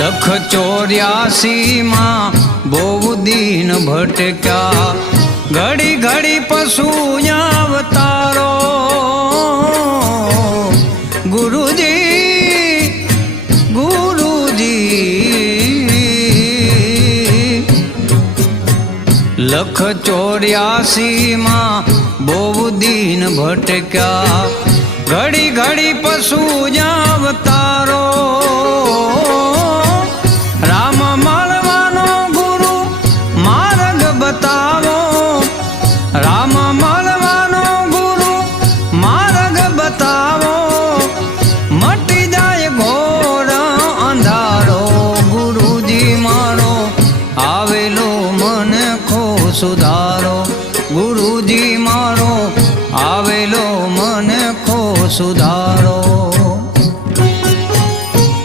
लख 84 मां बहु दीन भटक्या घड़ी घड़ी पशु अवतारो गुरुजी गुरुजी लख 84 मां बहु दीन भटक्या घड़ी घड़ी पशु अवतारो